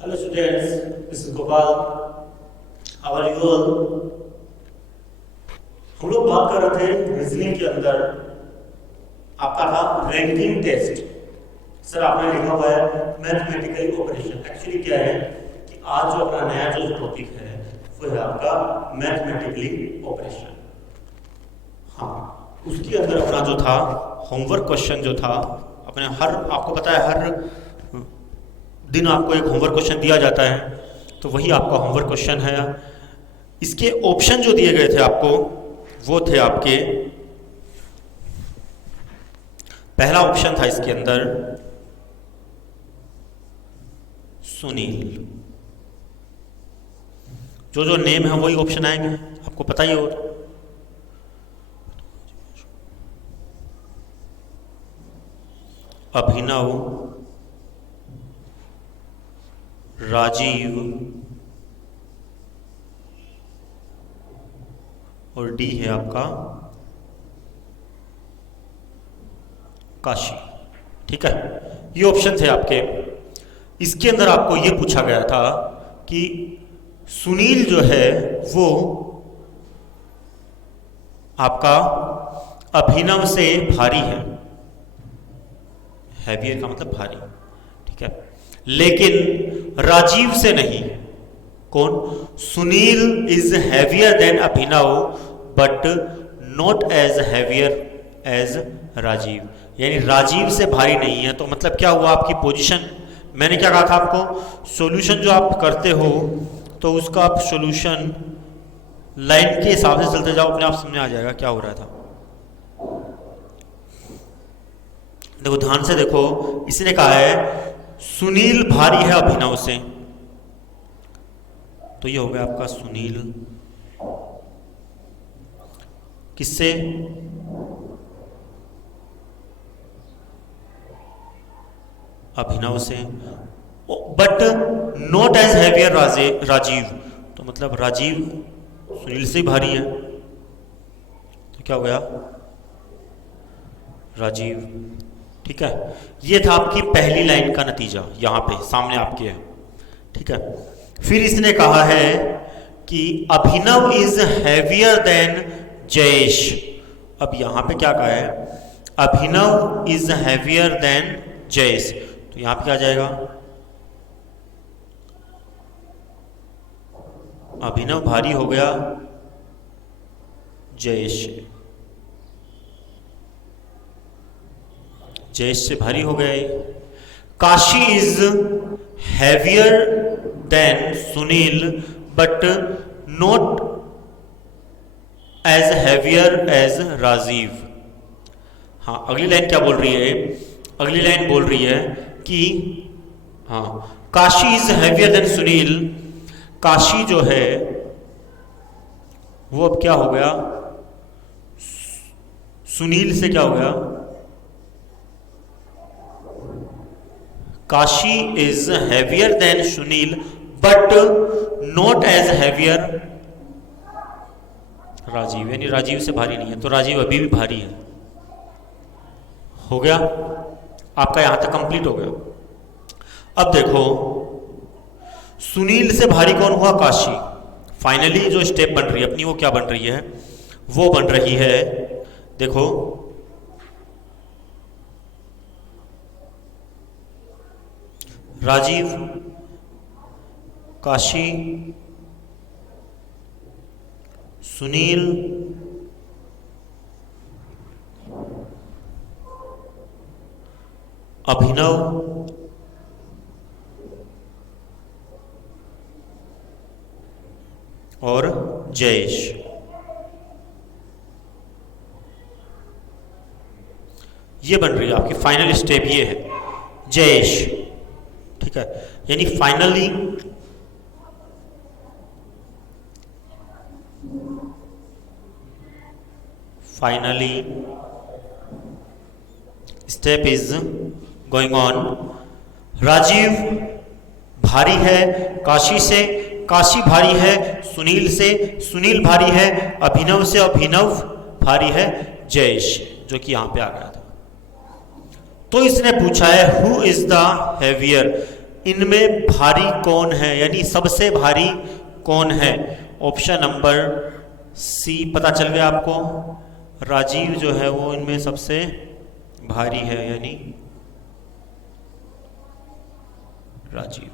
Hello students, this is Gopal. How are you all? हम लोग बात कर रहे थे रीजनिंग के अंदर आपका था रैंकिंग टेस्ट। सर आपने लिखा हुआ है मैथमेटिकल ऑपरेशन। एक्चुअली क्या है कि आज जो अपना नया जो टॉपिक है वो है आपका मैथमेटिकली ऑपरेशन। हाँ, उसके अंदर अपना जो था होमवर्क क्वेश्चन जो था अपने आपको पता है हर दिन आपको एक होमवर्क क्वेश्चन दिया जाता है, तो वही आपका होमवर्क क्वेश्चन है। इसके ऑप्शन जो दिए गए थे आपको वो थे आपके, पहला ऑप्शन था इसके अंदर सुनील। जो जो नेम है वही ऑप्शन आएंगे, आपको पता ही हो। अभिनव, राजीव और डी है आपका काशी। ठीक है, ये ऑप्शन थे आपके। इसके अंदर आपको ये पूछा गया था कि सुनील जो है वो आपका अभिनव से भारी है। हैवियर का मतलब भारी, ठीक है, लेकिन राजीव से नहीं। कौन? Sunil is heavier than Abhinav but not as heavier as Rajeev, यानी राजीव से भारी नहीं है। तो मतलब क्या हुआ, आपकी पोजीशन, मैंने क्या कहा था आपको, सॉल्यूशन जो आप करते हो तो उसका आप सॉल्यूशन लाइन के हिसाब से चलते जाओ, अपने आप समझ आ जाएगा क्या हो रहा था। देखो ध्यान से देखो, इसने कहा है सुनील भारी है अभिनव से, तो ये हो गया आपका सुनील किससे, अभिनव से, but not as heavier Rajeev, तो मतलब राजीव सुनील से भारी है, तो क्या हो गया राजीव। ठीक है, ये था आपकी पहली लाइन का नतीजा, यहां पे सामने आपके है। ठीक है, फिर इसने कहा है कि अभिनव इज हैवियर देन जयेश। अब यहां पे क्या कहा है, अभिनव इज हैवियर देन जयेश, तो यहां पे क्या आ जाएगा, अभिनव भारी हो गया जयेश से, जयेश से भारी हो गया। Kashi is heavier than Sunil but not as heavier as Rajeev. हाँ, अगली लाइन क्या बोल रही है, अगली लाइन बोल रही है कि हाँ, Kashi is heavier than Sunil, Kashi जो है वो अब क्या हो गया, सुनील से क्या हो गया, Kashi is heavier than Sunil but not as heavier Rajeev, यानी राजीव से भारी नहीं है, तो राजीव अभी भी भारी है। हो गया आपका, यहां तक कंप्लीट हो गया। अब देखो सुनील से भारी कौन हुआ, काशी। फाइनली जो स्टेप बन रही है अपनी, वो क्या बन रही है, वो बन रही है, देखो राजीव, काशी, सुनील, अभिनव, और जयेश। ये बन रही है आपकी फाइनल स्टेप, ये है जयेश। ठीक है, यानी finally step is going on. Rajeev भारी है काशी से, काशी भारी है सुनील से, सुनील भारी है अभिनव से, अभिनव भारी है जयेश, जो कि यहां पे आ गया था। तो इसने पूछा है हु इज द हैवियर, इनमें भारी कौन है, यानी सबसे भारी कौन है? ऑप्शन नंबर सी पता चल गया आपको, राजीव जो है वो इनमें सबसे भारी है, यानी राजीव।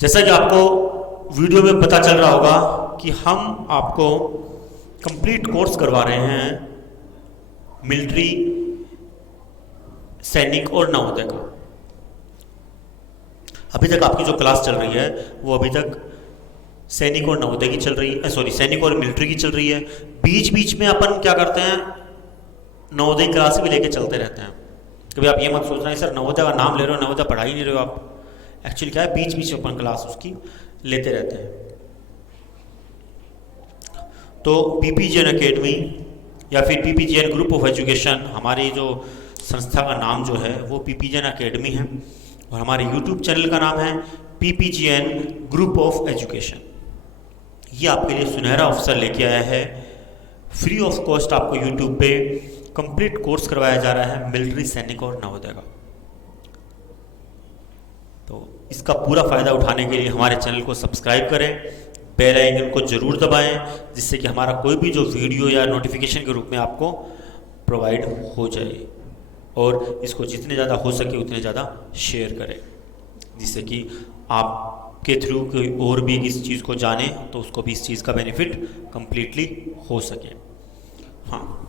जैसा कि आपको वीडियो में पता चल रहा होगा कि हम आपको कंप्लीट कोर्स करवा रहे हैं मिलिट्री, सैनिक और नवोदय का। अभी तक आपकी जो क्लास चल रही है वो अभी तक सैनिक और नवोदय की चल रही है, सॉरी सैनिक और मिलिट्री की चल रही है। बीच बीच में अपन क्या करते हैं, नवोदय क्लास भी लेके चलते रहते हैं। कभी आप ये मत सोचना है सर नवोदय का नाम ले रहे हो, नवोदय पढ़ा ही नहीं रहे हो आप। एक्चुअली क्या है, बीच बीच में अपन क्लास उसकी लेते रहते हैं। तो पीपीजीएन एकेडमी या फिर पीपीजीएन ग्रुप ऑफ एजुकेशन, हमारी जो संस्था का नाम जो है वो पीपीजीएन एकेडमी है, और हमारे यूट्यूब चैनल का नाम है पीपीजीएन ग्रुप ऑफ एजुकेशन। ये आपके लिए सुनहरा अवसर लेके आया है, फ्री ऑफ कॉस्ट आपको यूट्यूब पे कंप्लीट कोर्स करवाया जा रहा है मिलिट्री, सैनिक और नवोदय का। तो इसका पूरा फ़ायदा उठाने के लिए हमारे चैनल को सब्सक्राइब करें, बेल आइकन को ज़रूर दबाएं, जिससे कि हमारा कोई भी जो वीडियो या नोटिफिकेशन के रूप में आपको प्रोवाइड हो जाए। और इसको जितने ज़्यादा हो सके उतने ज़्यादा शेयर करें, जिससे कि आपके थ्रू कोई और भी इस चीज़ को जाने तो उसको भी इस चीज़ का बेनिफिट कंप्लीटली हो सके। हाँ,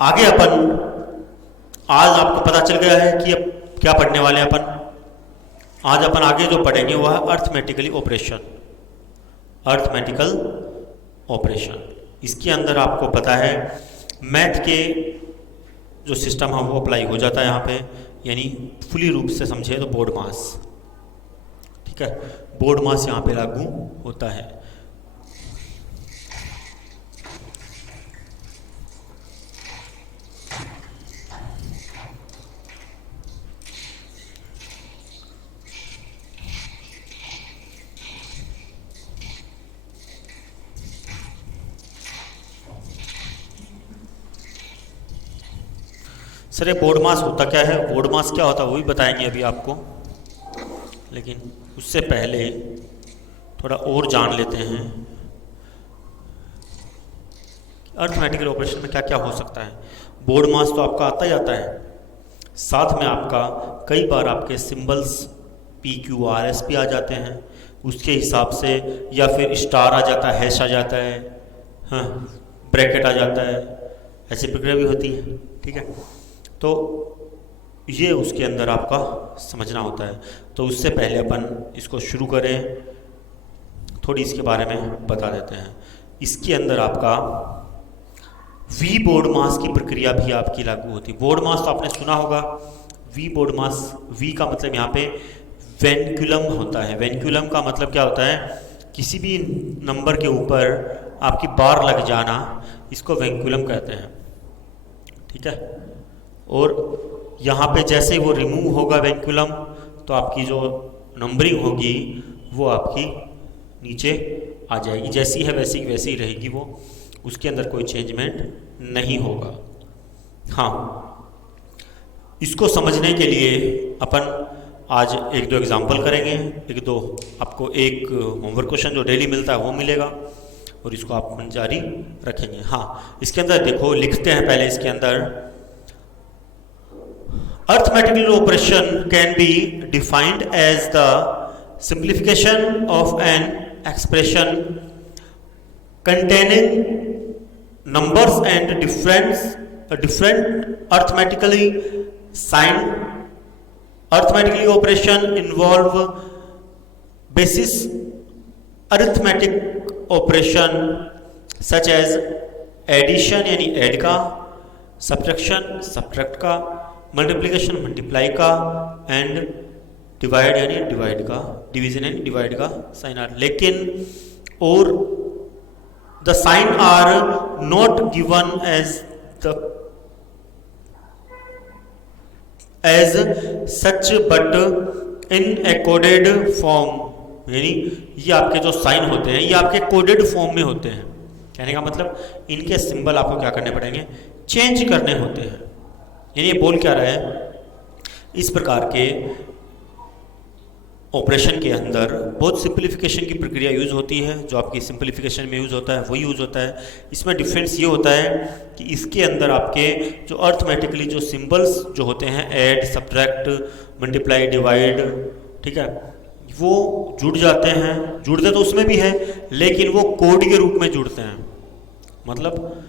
आगे अपन, आज आपको पता चल गया है कि अब क्या पढ़ने वाले हैं अपन। आज अपन आगे जो पढ़ेंगे वह है अर्थमेटिकली ऑपरेशन, अर्थमेटिकल ऑपरेशन। इसके अंदर आपको पता है मैथ के जो सिस्टम है वो अप्लाई हो जाता है यहाँ पे, यानी फुली रूप से समझे तो बोर्ड मास, ठीक है, बोर्ड मास यहाँ पे लागू होता है। सर ये बोर्ड मास होता क्या है, बोर्ड मास क्या होता है वो भी बताएंगे अभी आपको, लेकिन उससे पहले थोड़ा और जान लेते हैं अर्थमेटिकल ऑपरेशन में क्या क्या हो सकता है। बोर्ड मास तो आपका आता ही आता है, साथ में आपका कई बार आपके सिंबल्स PQRS भी आ जाते हैं उसके हिसाब से, या फिर स्टार आ जाता है, हैश आ जाता है, हाँ ब्रैकेट आ जाता है, ऐसी प्रक्रिया भी होती है, ठीक है। तो ये उसके अंदर आपका समझना होता है। तो उससे पहले अपन इसको शुरू करें, थोड़ी इसके बारे में बता देते हैं। इसके अंदर आपका वी बोर्ड मास की प्रक्रिया भी आपकी लागू होती है। बोर्ड मास तो आपने सुना होगा, वी बोर्ड मास, वी का मतलब यहाँ पे वेंकुलम होता है। वेंकुलम का मतलब क्या होता है, किसी भी नंबर के ऊपर आपकी बार लग जाना, इसको वेंकुलम कहते हैं, ठीक है। और यहाँ पे जैसे वो रिमूव होगा वेंकुलम, तो आपकी जो नंबरिंग होगी वो आपकी नीचे आ जाएगी, जैसी है वैसी वैसी ही रहेगी वो, उसके अंदर कोई चेंजमेंट नहीं होगा। हाँ, इसको समझने के लिए अपन आज एक दो एग्जाम्पल करेंगे, एक दो आपको एक होमवर्क क्वेश्चन जो डेली मिलता है वो मिलेगा, और इसको आप जारी रखेंगे। हाँ, इसके अंदर देखो, लिखते हैं पहले इसके अंदर, arithmetical operation can be defined as the simplification of an expression containing numbers and different arithmetically signed. Arithmetically operation involve basis arithmetic operation such as addition यानी add का, subtraction subtract का, मल्टीप्लिकेशन मल्टीप्लाई का, and divide यानी divide का, division यानी divide का sign are, लेकिन और the sign are not given as such but in a coded form, यानी ये आपके जो साइन होते हैं ये आपके कोडेड फॉर्म में होते हैं, कहने का मतलब इनके सिंबल आपको क्या करने पड़ेंगे, चेंज करने होते हैं। यानी ये बोल क्या रहा है, इस प्रकार के ऑपरेशन के अंदर बहुत सिंप्लीफिकेशन की प्रक्रिया यूज़ होती है। जो आपकी सिंप्लीफिकेशन में यूज़ होता है वही यूज़ होता है। इसमें डिफरेंस ये होता है कि इसके अंदर आपके जो अर्थमेटिकली जो सिंबल्स जो होते हैं, ऐड, सब्ट्रैक्ट, मल्टीप्लाई, डिवाइड, ठीक है, वो जुड़ जाते हैं। जुड़ते तो उसमें भी है, लेकिन वो कोड के रूप में जुड़ते हैं। मतलब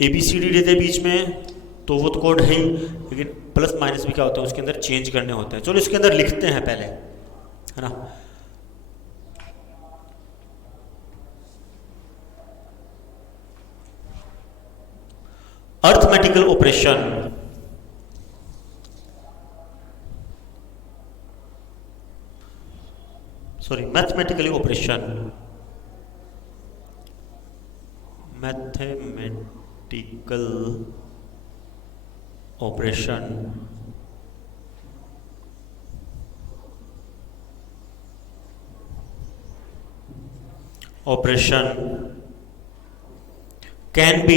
ABCD देते बीच में तो वो तो कोड है ही, लेकिन प्लस माइनस भी क्या होता है, उसके अंदर चेंज करने होते हैं। चलो इसके अंदर लिखते हैं पहले, है ना। Arithmetical operation, sorry, mathematically operation, mathematical operation operation can be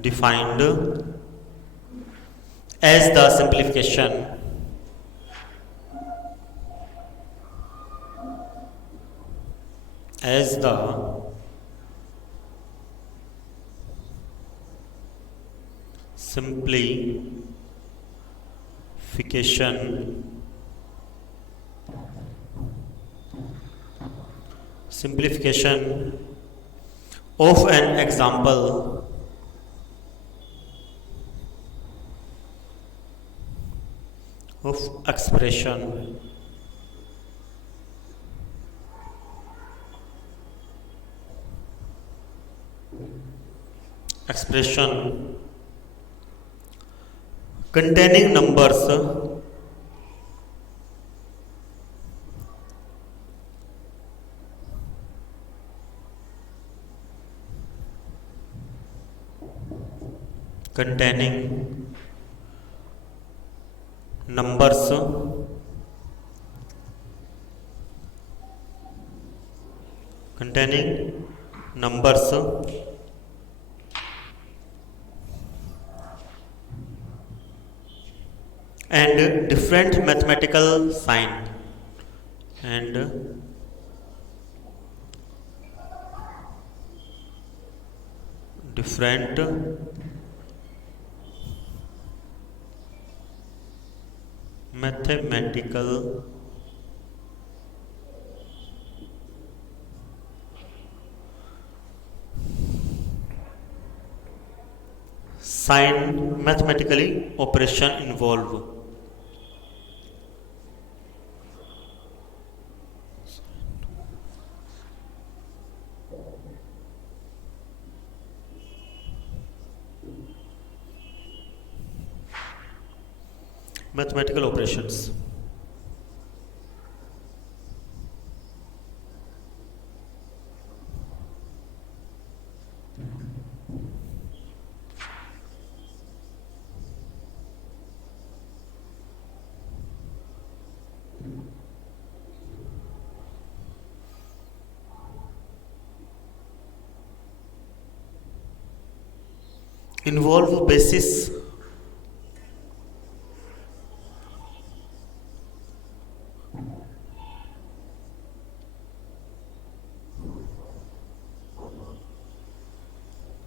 defined as the simplification simplification of an example of expression containing numbers containing numbers and different mathematical sign and different mathematical sign mathematically operation involve. Mathematical operations. Involve basis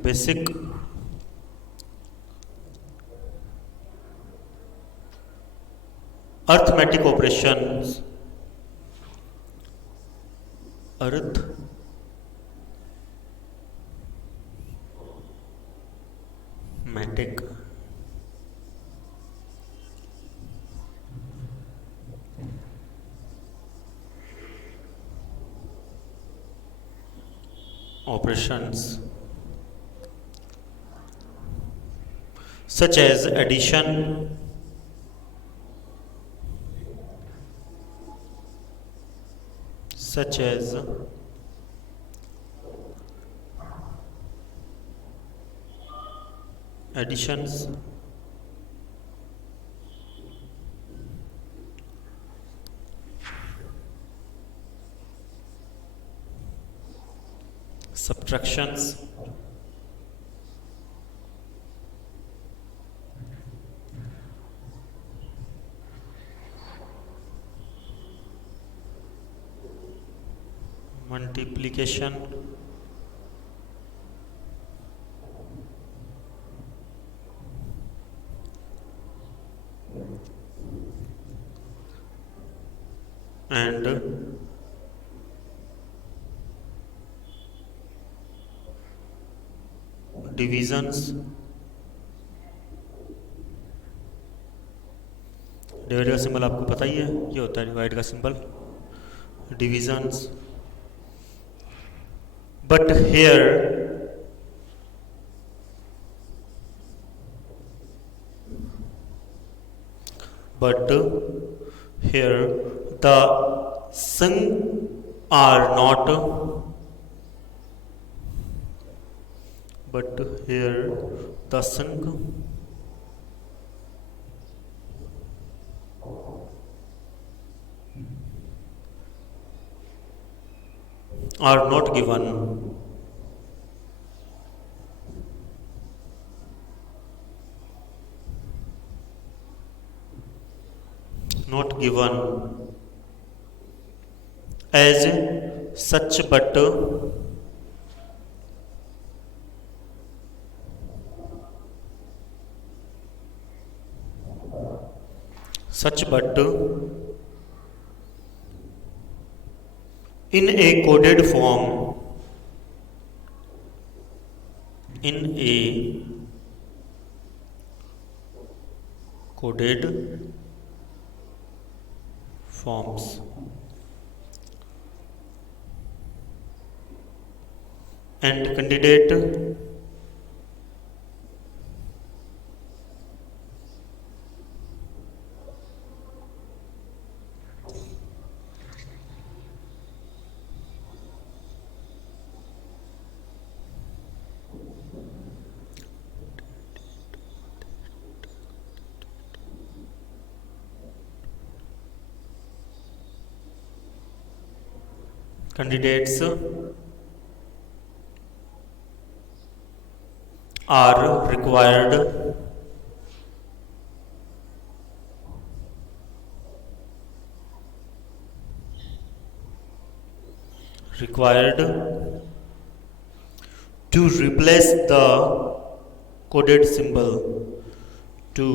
basic arithmetic operations, arithmetic operations such as addition, such as additions, subtractions, multiplication, and divisions. Divide का symbol आपको पता ही है, ये होता है divide का symbol, divisions. But here the sum are not, but here the sum are not given. Not given as such, but in a coded form, in a coded forms. And candidate candidates are required to replace the coded symbol, to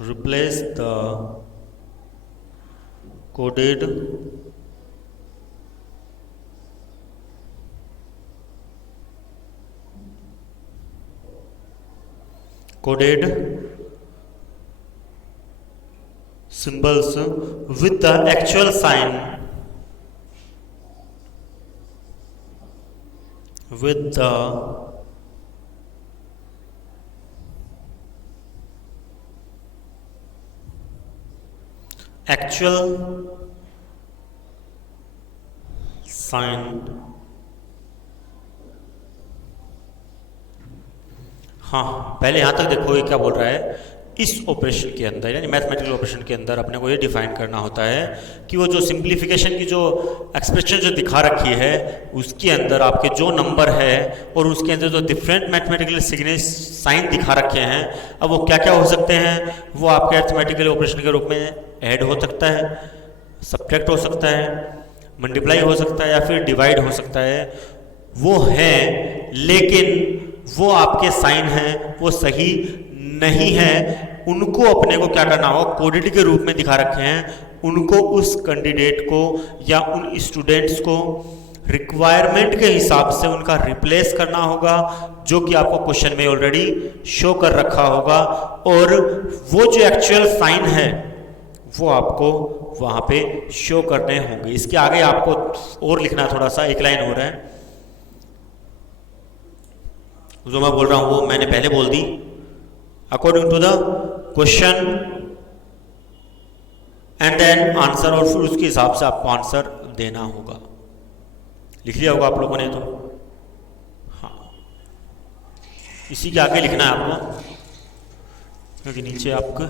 replace the coded symbols with the actual sign, with the actual sign. हाँ, पहले यहां तक देखो ये क्या बोल रहा है. इस ऑपरेशन के अंदर यानी मैथमेटिकल ऑपरेशन के अंदर अपने को ये डिफाइन करना होता है कि वो जो सिंप्लीफिकेशन की जो एक्सप्रेशन जो दिखा रखी है उसके अंदर आपके जो नंबर है और उसके अंदर जो डिफरेंट मैथमेटिकल साइन दिखा रखे हैं, अब वो क्या क्या हो सकते हैं. वो आपके अरिथमेटिकल ऑपरेशन के रूप में ऐड हो सकता है, सब्ट्रैक्ट हो सकता है, मल्टीप्लाई हो सकता है या फिर डिवाइड हो सकता है. वो है, लेकिन वो आपके साइन हैं वो सही नहीं है. उनको अपने को क्या करना होगा, कोडेड के रूप में दिखा रखे हैं, उनको उस कैंडिडेट को या उन स्टूडेंट्स को रिक्वायरमेंट के हिसाब से उनका रिप्लेस करना होगा, जो कि आपको क्वेश्चन में ऑलरेडी शो कर रखा होगा. और वो जो एक्चुअल साइन है वो आपको वहां पे शो करने होंगे. इसके आगे आपको और लिखना है, थोड़ा सा एक लाइन हो रहा है. जो मैं बोल रहा हूं वो मैंने पहले बोल दी. According to the question and then answer, और फिर उसके हिसाब से आपको आंसर देना होगा. लिख लिया होगा आप लोगों ने तो. हाँ, इसी के आगे लिखना है आपको, क्योंकि नीचे आपको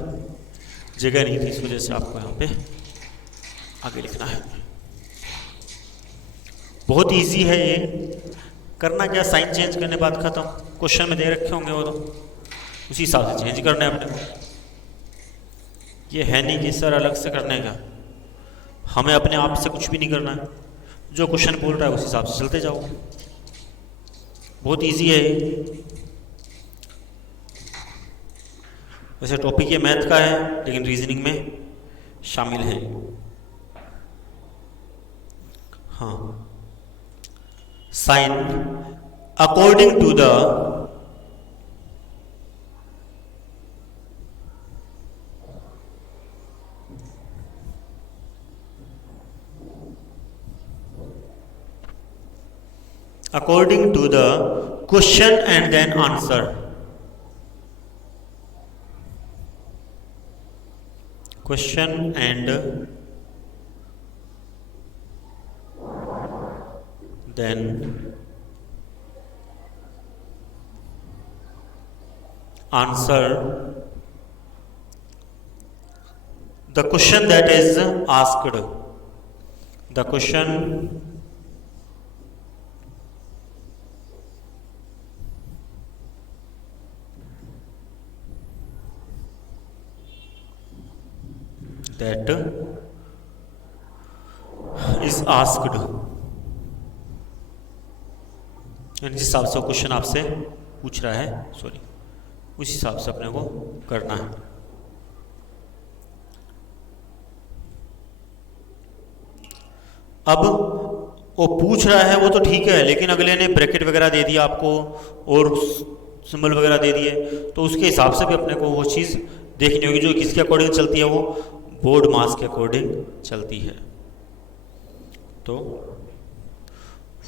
जगह नहीं थी, इस वजह से आपको यहाँ पे आगे लिखना है। बहुत इजी है ये। करना क्या, साइन चेंज करने बाद खत्म। क्वेश्चन में दे रखे होंगे वो, तो उसी हिसाब से चेंज करना है अपने को। ये है नहीं कि सर अलग से करने का, हमें अपने आप से कुछ भी नहीं करना है। जो क्वेश्चन बोल रहा है उस हिसाब से चलते जाओ। बहुत इजी है ये। वैसे टॉपिक ये मैथ का है, लेकिन रीजनिंग में शामिल है। हाँ, sign according to the question and then answer. Question and then answer the question that is asked. The question that is asked, यानी जिस हिसाब से क्वेश्चन आपसे पूछ रहा है, सॉरी, उस हिसाब से अपने को करना है। अब वो पूछ रहा है वो तो ठीक है, लेकिन अगले ने ब्रैकेट वगैरह दे दिया आपको और सिंबल वगैरह दे दिए, तो उसके हिसाब से भी अपने को वो चीज़ देखनी होगी। जो किसके अकॉर्डिंग चलती है, वो बोर्ड मास के अकॉर्डिंग चलती है, तो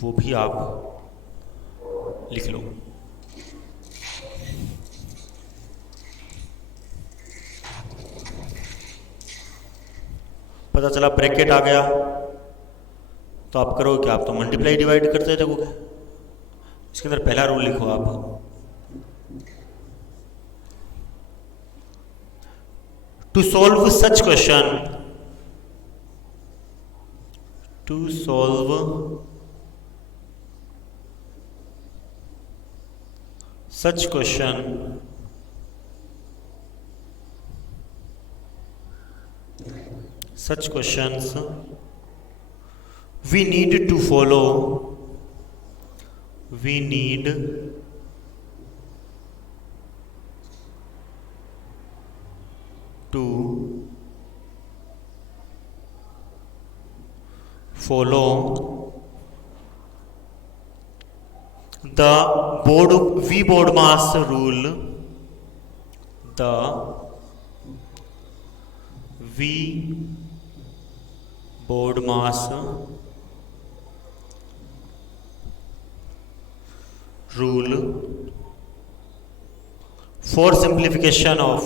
वो भी आप लिख लो। पता चला ब्रैकेट आ गया, तो आप करोगे क्या, आप तो मल्टीप्लाई डिवाइड करते रहोगे। इसके अंदर पहला रूल लिखो आप, to solve such question, to solve such question such questions we need to follow the board mass rule, the V board mass rule for simplification of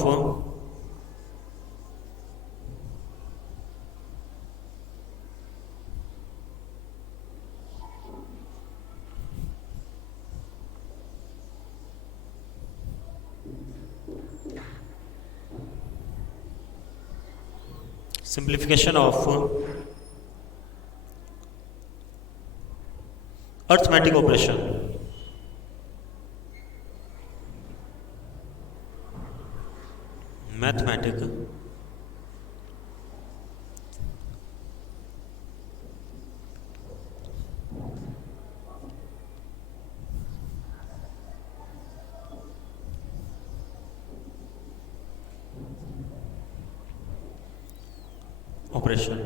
arithmetic operation। Mathematic operation.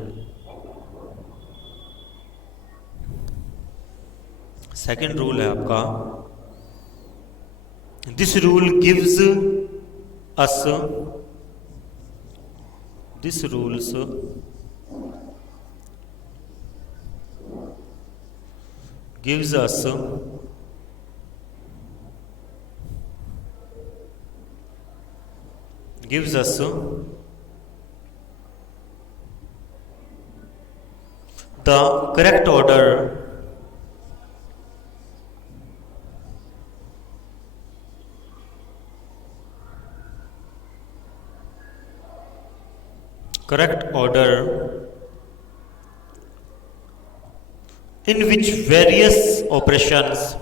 Second rule है आपका, this rule gives us, this rules gives us the correct order in which various operations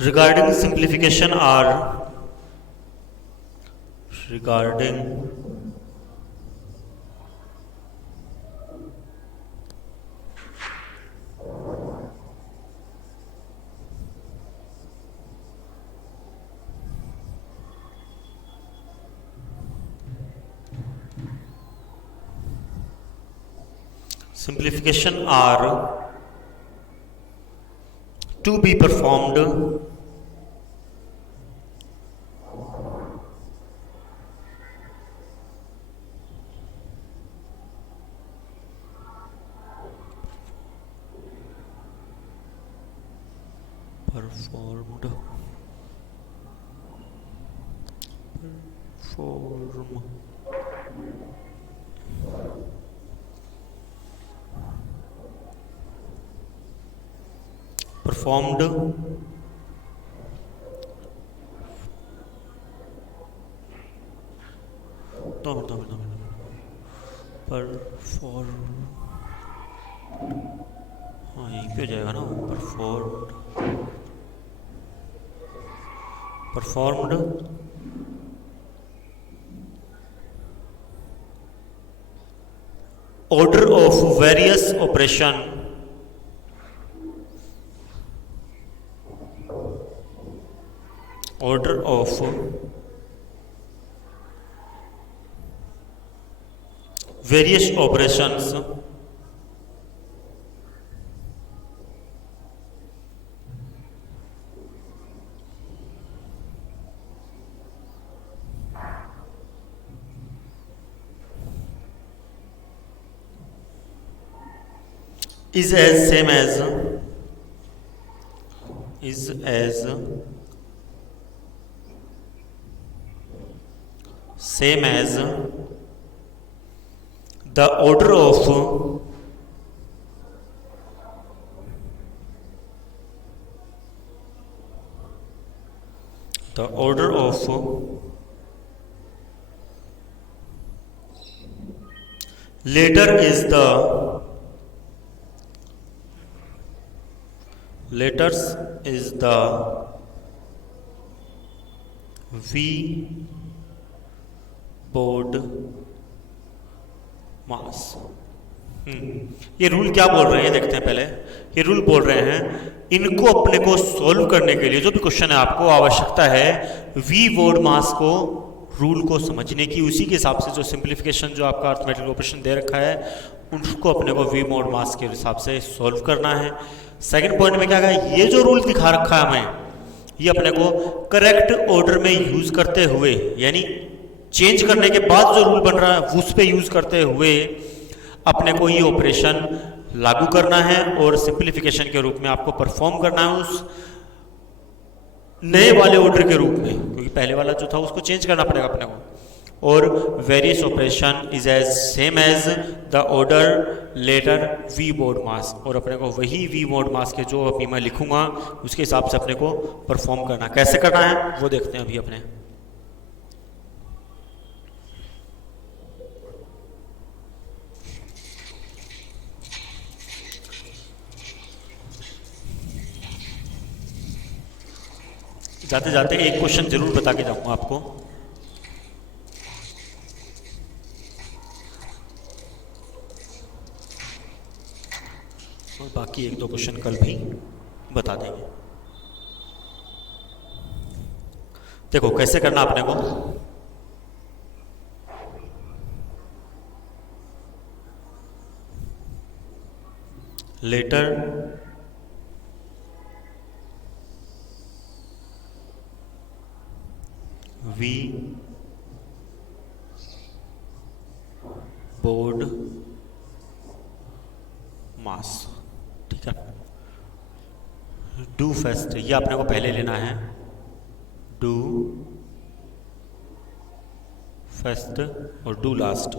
regarding simplification are to be performed performed हाँ यहीं पे हो जाएगा ना, performed order of various operation various operations is as same as the order of later is the V board mass। ये rule क्या बोल रहे हैं देखते हैं पहले। ये रूल बोल रहे हैं इनको अपने को सॉल्व करने के लिए जो भी क्वेश्चन है आपको आवश्यकता है वी बोर्ड मास को रूल को समझने की, उसी के हिसाब से जो सिंप्लीफिकेशन जो आपका अर्थमेटिक ऑपरेशन दे रखा है उनको अपने को वी मोड मास के हिसाब से सॉल्व करना है। सेकंड पॉइंट में क्या है, ये जो रूल दिखा रखा है हमें ये अपने को करेक्ट ऑर्डर में यूज करते हुए, यानी चेंज करने के बाद जो रूल बन रहा है उस पे यूज करते हुए अपने को ये ऑपरेशन लागू करना है और सिंप्लीफिकेशन के रूप में आपको परफॉर्म करना है उस नए वाले ऑर्डर के रूप में, क्योंकि पहले वाला जो था उसको चेंज करना पड़ेगा अपने को। और various operation is as same as the order letter we BODMAS, और अपने को वही वी बोर्ड मास के जो अभी मैं लिखूंगा उसके हिसाब से अपने को परफॉर्म करना। कैसे करना है वो देखते हैं अभी अपने। जाते जाते एक क्वेश्चन जरूर बता के जाऊंगा आपको। और बाकी एक दो क्वेश्चन कल भी बता देंगे। देखो कैसे करना अपने को। लेटर वी बोर्ड मास, ठीक है। डू फर्स्ट, ये अपने को पहले लेना है। डू फर्स्ट और डू लास्ट।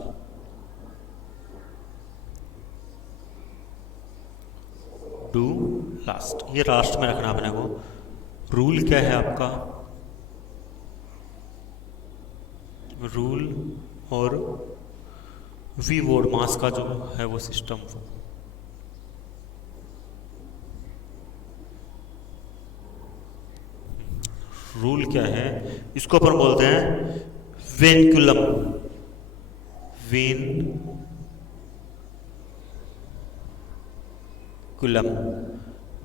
डू लास्ट, ये लास्ट में रखना अपने को। रूल क्या है आपका? रूल और वी वर्ड मास का जो है वो सिस्टम। रूल क्या है? इसको अपन बोलते हैं वेनकुलम। वेनकुलम,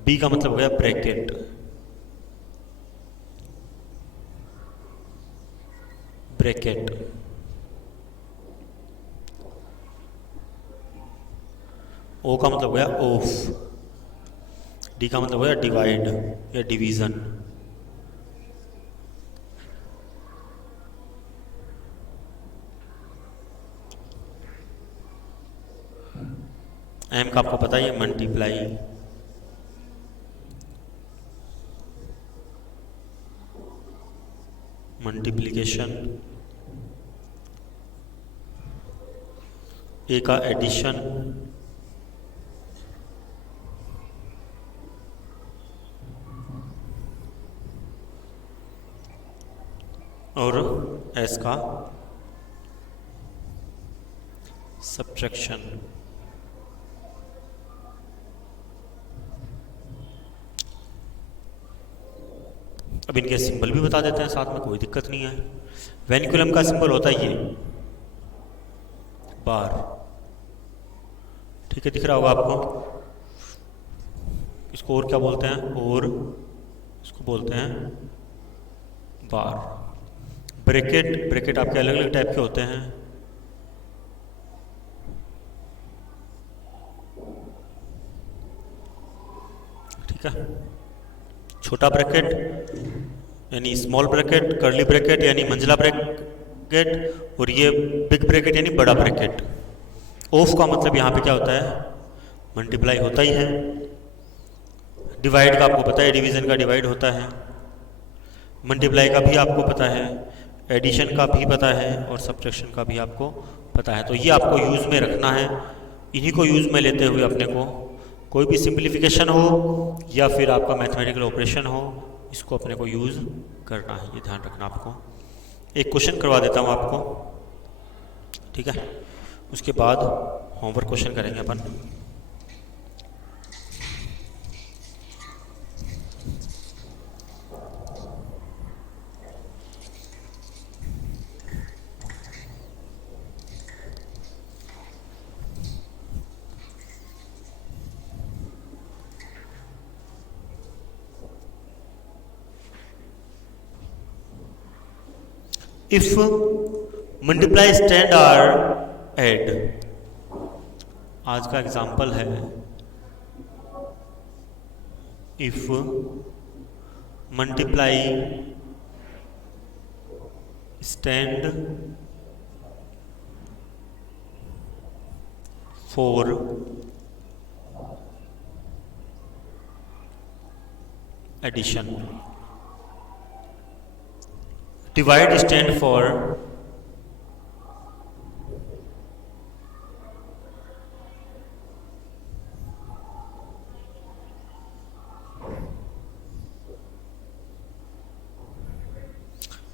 बी का मतलब हो गया ब्रैकेट। ब्रैकेट। ओ का मतलब हो गया ऑफ। डी का मतलब हो गया डिवाइड या डिवीजन। एम का आपको पता है मल्टीप्लाई। मल्टीप्लिकेशन। ए का एडिशन। और एस का सब्ट्रैक्शन। अब इनके सिंबल भी बता देते हैं साथ में, कोई दिक्कत नहीं है। वेनिकुलम का सिंबल होता है ये बार, ठीक है, दिख रहा होगा आपको। इसको और क्या बोलते हैं? और इसको बोलते हैं बार। ब्रैकेट, ब्रैकेट आपके अलग अलग टाइप के होते हैं। ठीक है, छोटा ब्रैकेट यानी स्मॉल ब्रैकेट, कर्ली ब्रैकेट यानी मंझला ब्रैकेट, और ये बिग ब्रैकेट यानी बड़ा ब्रैकेट। ऑफ का मतलब यहाँ पे क्या होता है? मल्टीप्लाई होता ही है। डिवाइड का आपको पता है, डिवीजन का डिवाइड होता है। मल्टीप्लाई का भी आपको पता है, एडिशन का भी पता है, और सब्ट्रैक्शन का भी आपको पता है। तो ये आपको यूज़ में रखना है। इन्हीं को यूज़ में लेते हुए अपने को कोई भी सिंप्लीफिकेशन हो या फिर आपका मैथमेटिकल ऑपरेशन हो, इसको अपने को यूज़ करना है, ये ध्यान रखना आपको। एक क्वेश्चन करवा देता हूँ आपको, ठीक है, उसके बाद होमवर्क क्वेश्चन करेंगे अपन। If multiply stand or add, आज का एग्जाम्पल है if multiply stand for addition, divide stand for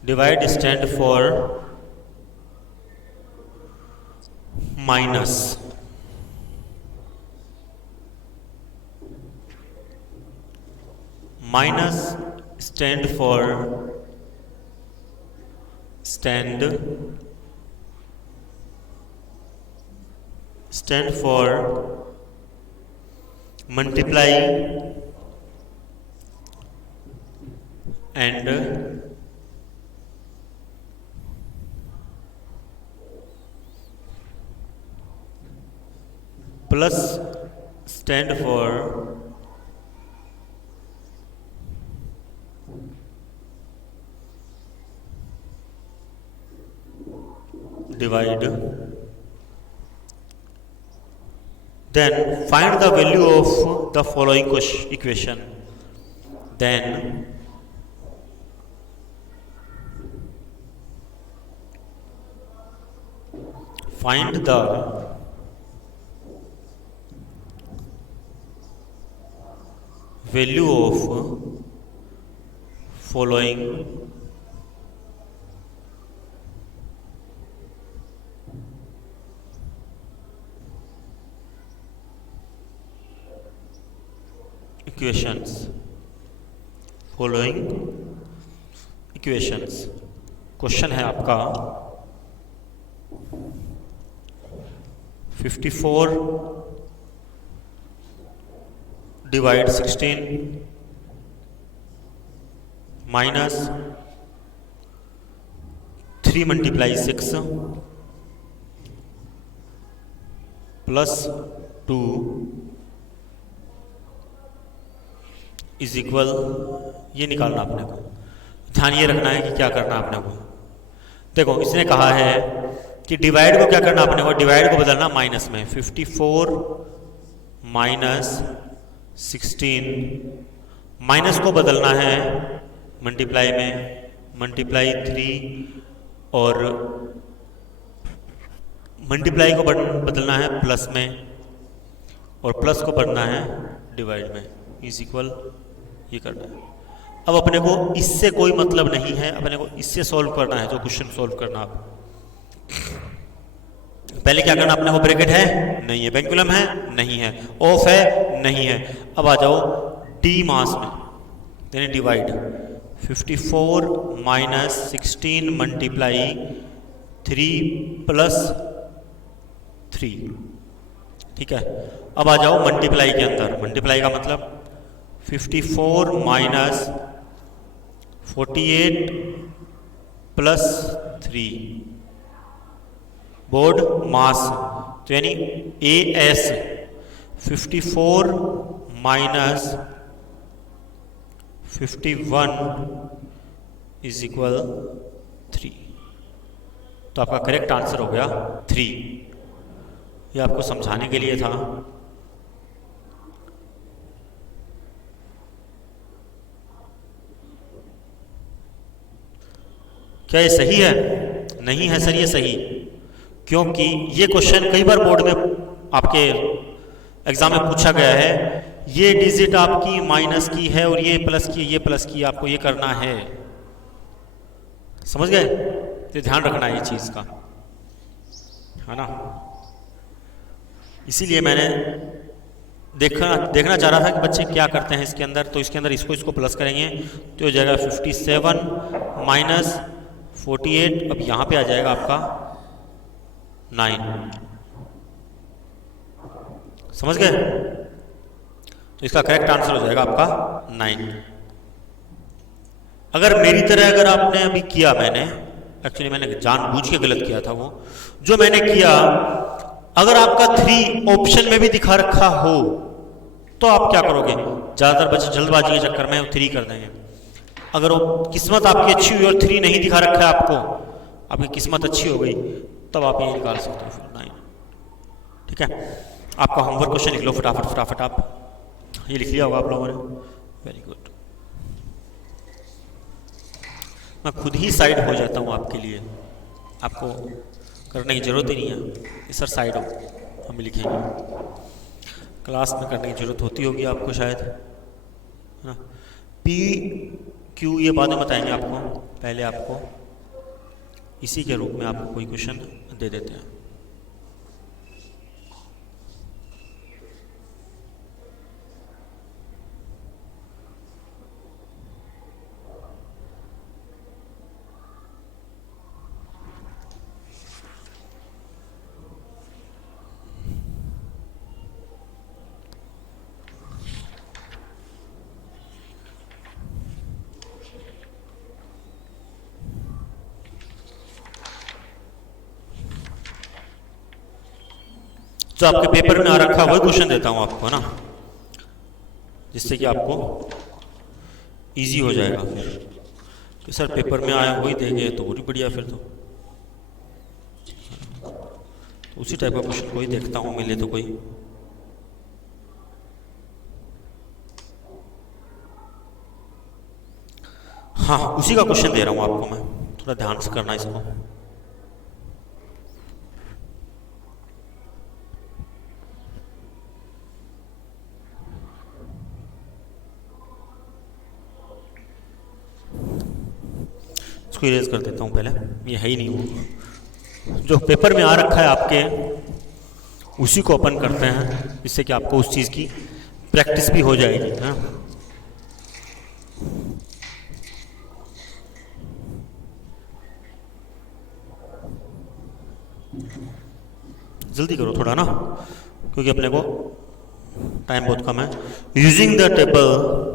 divide stand for minus, minus stand for stand for multiply and plus stand for divide. Then find the value of the following equation. Then find the value of following equations, following equations. Question है आपका 54 divide 16 minus 3 multiply 6 plus 2 is equal, ये निकालना आपने को। ध्यान ये रखना है कि क्या करना आपने को। देखो इसने कहा है कि डिवाइड को क्या करना आपने को, डिवाइड को बदलना माइनस में। 54 माइनस 16, माइनस को बदलना है मल्टीप्लाई में, मल्टीप्लाई 3 और मल्टीप्लाई को बदलना है प्लस में और प्लस को बढ़ना है डिवाइड में, इज इक्वल ये करना है। अब अपने को इससे कोई मतलब नहीं है, अपने को इससे सॉल्व करना है जो क्वेश्चन सॉल्व करना। आप पहले क्या करना अपने को, ब्रैकेट है नहीं है, पेंडुलम है नहीं है, ऑफ है नहीं है। अब आ जाओ डी मास में, यानी डिवाइड 54 माइनस 16 मल्टीप्लाई 3 प्लस 3, ठीक है। अब आ जाओ मल्टीप्लाई के अंदर, मल्टीप्लाई का मतलब 54 माइनस 48 प्लस 3 बोर्ड मास, तो यानी A S 54 minus 51 is equal 3। तो आपका करेक्ट आंसर हो गया 3। ये आपको समझाने के लिए था। क्या ये सही है? नहीं है सर ये सही, क्योंकि ये क्वेश्चन कई बार बोर्ड में आपके एग्जाम में पूछा गया है। ये डिजिट आपकी माइनस की है और ये प्लस की, ये प्लस की, आपको ये करना है। समझ गए? तो ध्यान रखना है ये चीज का, है ना। इसीलिए मैंने देखना चाह रहा था कि बच्चे क्या करते हैं इसके अंदर। तो इसके अंदर इसको प्लस करेंगे तो हो जाएगा 57 माइनस 48। अब यहाँ पे आ जाएगा आपका 9। समझ गए? तो इसका करेक्ट आंसर हो जाएगा आपका 9। अगर मेरी तरह अगर आपने अभी किया, एक्चुअली मैंने जानबूझ के गलत किया था, वो जो मैंने किया, अगर आपका 3 ऑप्शन में भी दिखा रखा हो तो आप क्या करोगे? ज्यादातर बच्चे जल्दबाजी के चक्कर में 3 कर देंगे। अगर वो किस्मत आपकी अच्छी हुई और 3 नहीं दिखा रखा है आपको, आपकी किस्मत अच्छी हो गई, तब आप ये निकाल सकते हो फिर 9। ठीक है, आपका होमवर्क क्वेश्चन लिख लो फटाफट। आप ये लिख लिया होगा आप लोगों ने, वेरी गुड। मैं खुद ही साइड हो जाता हूँ आपके लिए, आपको करने की जरूरत ही नहीं है। सर साइड हो, हम लिखेंगे। क्लास में करने की जरूरत होती होगी आपको शायद, है ना। पी क्यू ये बाद में बताएंगे आपको, पहले आपको इसी के रूप में आपको कोई क्वेश्चन दे देते हैं। जो आपके पेपर में आ रखा वही क्वेश्चन देता हूं आपको, ना, जिससे कि आपको इजी हो जाएगा फिर। तो सर पेपर में आया वही देंगे तो और भी बढ़िया फिर तो उसी टाइप का क्वेश्चन कोई देखता हूं, मिले तो कोई। हाँ, उसी का क्वेश्चन दे रहा हूं आपको मैं, थोड़ा ध्यान से करना इसको। इसको इरेज कर देता हूँ पहले, ये है ही नहीं वो जो पेपर में आ रखा है आपके, उसी को ओपन करते हैं, जिससे कि आपको उस चीज़ की प्रैक्टिस भी हो जाएगी। हाँ, जल्दी करो थोड़ा ना, क्योंकि अपने को टाइम बहुत कम है। Using the table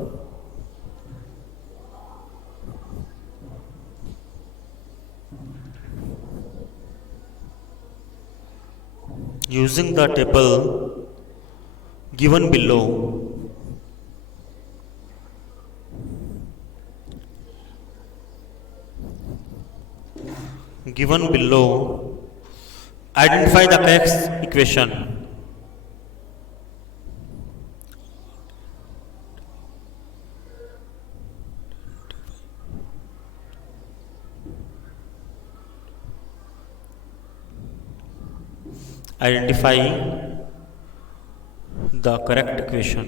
given below, identify the correct equation. Identify the correct equation.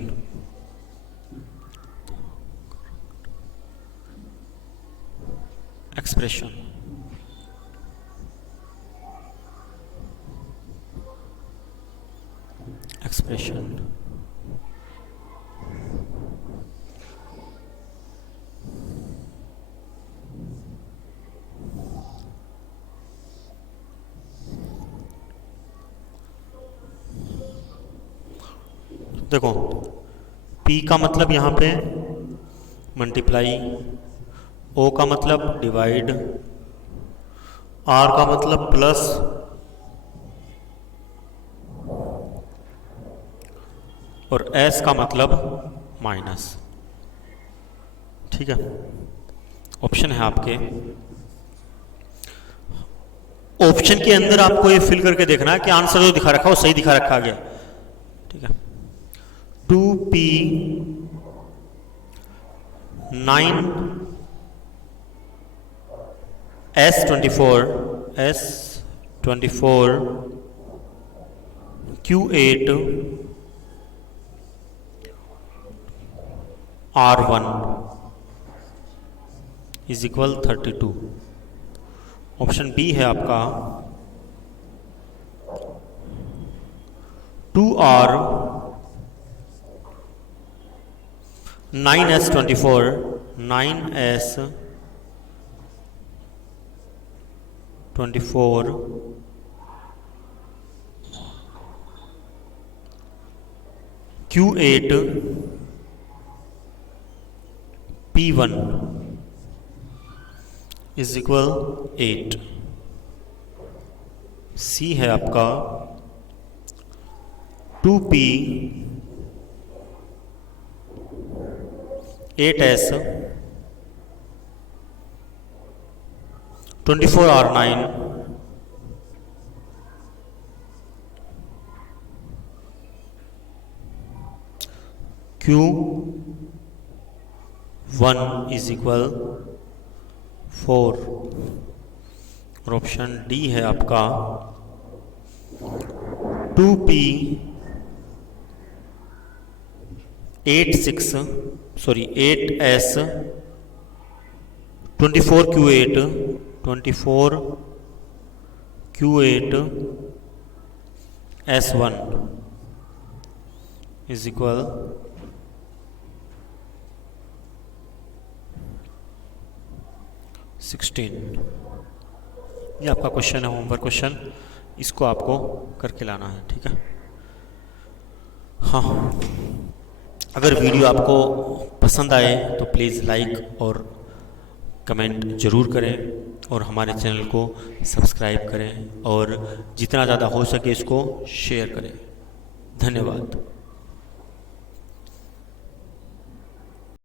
Expression. देखो, P का मतलब यहाँ पे मल्टीप्लाई, O का मतलब डिवाइड, R का मतलब प्लस, और S का मतलब माइनस। ठीक है, ऑप्शन है आपके। ऑप्शन के अंदर आपको ये फिल करके देखना है कि आंसर जो दिखा रखा है वो सही दिखा रखा गया। ठीक है, 2P 9 S24 Q8 R1 is equal 32। Option B है आपका 2R 9S24 Q8 P1 is equal 8। सी है आपका 2P 8S 24R9 Q1 is equal 4। और ऑप्शन डी है आपका 2P 8S 24Q8 S1 is equal 16। ये आपका क्वेश्चन है, होमवर्क क्वेश्चन, इसको आपको करके लाना है। ठीक है, हाँ, अगर वीडियो आपको पसंद आए तो प्लीज़ लाइक और कमेंट ज़रूर करें, और हमारे चैनल को सब्सक्राइब करें, और जितना ज़्यादा हो सके इसको शेयर करें। धन्यवाद।